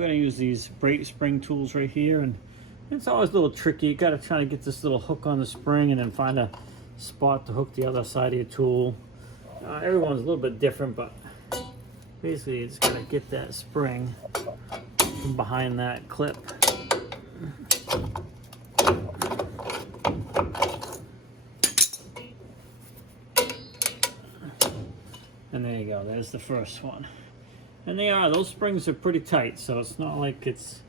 we're gonna use these brake spring tools right here, and it's always a little tricky. You gotta try to get this little hook on the spring and then find a spot to hook the other side of your tool. Everyone's a little bit different, but basically you just gotta get that spring from behind that clip. And there you go, there's the first one. And those springs are pretty tight, so it's not like it's,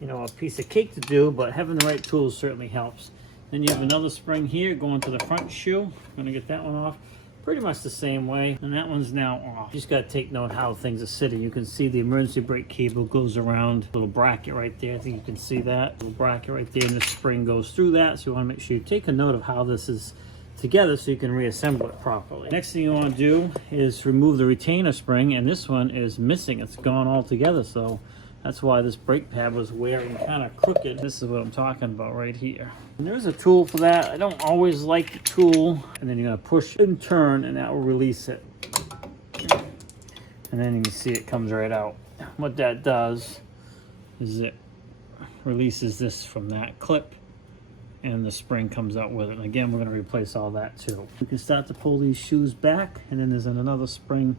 you know, a piece of cake to do, but having the right tools certainly helps. Then you have another spring here going to the front shoe. I'm gonna get that one off pretty much the same way, and that one's now off. You just gotta take note how things are sitting. You can see the emergency brake cable goes around a little bracket right there. I think you can see that little bracket right there, and the spring goes through that. So you wanna make sure you take a note of how this is together so you can reassemble it properly. Next thing you want to do is remove the retainer spring, and this one is missing. It's gone all together, so that's why this brake pad was wearing kind of crooked. This is what I'm talking about right here. And there's a tool for that. I don't always like the tool. And then you're going to push and turn, and that will release it. And then you can see it comes right out. What that does is it releases this from that clip, and the spring comes out with it. And again, we're going to replace all that too. You can start to pull these shoes back, and then there's another spring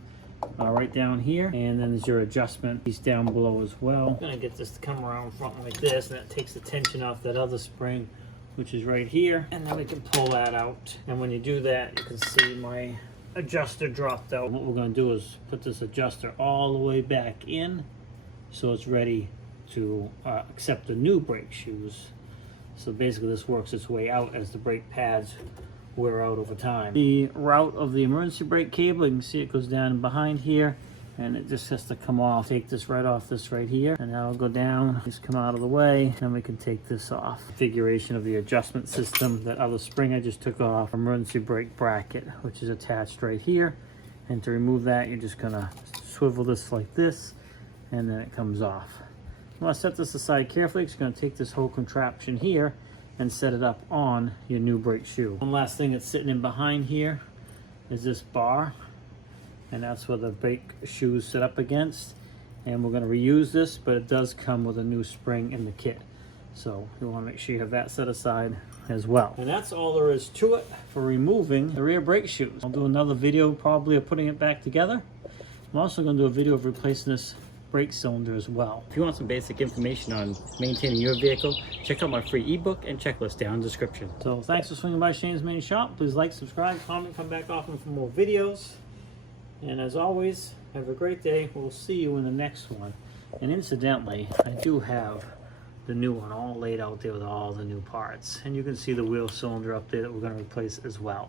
right down here, and then there's your adjustment piece down below as well. I'm going to get this to come around front like this, and that takes the tension off that other spring, which is right here, and then we can pull that out. And when you do that, you can see my adjuster dropped out. What we're going to do is put this adjuster all the way back in so it's ready to accept the new brake shoes. So basically this works its way out as the brake pads wear out over time. The route of the emergency brake cable, you can see it goes down behind here, and it just has to come off. Take this right off this right here, and that'll go down, just come out of the way, and we can take this off. Configuration of the adjustment system, that other spring I just took off, emergency brake bracket, which is attached right here. And to remove that, you're just gonna swivel this like this, and then it comes off. You want to set this aside carefully. It's going to take this whole contraption here and set it up on your new brake shoe. One last thing that's sitting in behind here is this bar, and that's where the brake shoes sit up against. And we're going to reuse this, but it does come with a new spring in the kit. So you want to make sure you have that set aside as well. And that's all there is to it for removing the rear brake shoes. I'll do another video probably of putting it back together. I'm also going to do a video of replacing this brake cylinder as well. If you want some basic information on maintaining your vehicle, check out my free ebook and checklist down in the description. So thanks for swinging by Shane's Main Shop. Please like, subscribe, comment, come back often for more videos. And as always, have a great day. We'll see you in the next one. And incidentally, I do have the new one all laid out there with all the new parts. And you can see the wheel cylinder up there that we're going to replace as well.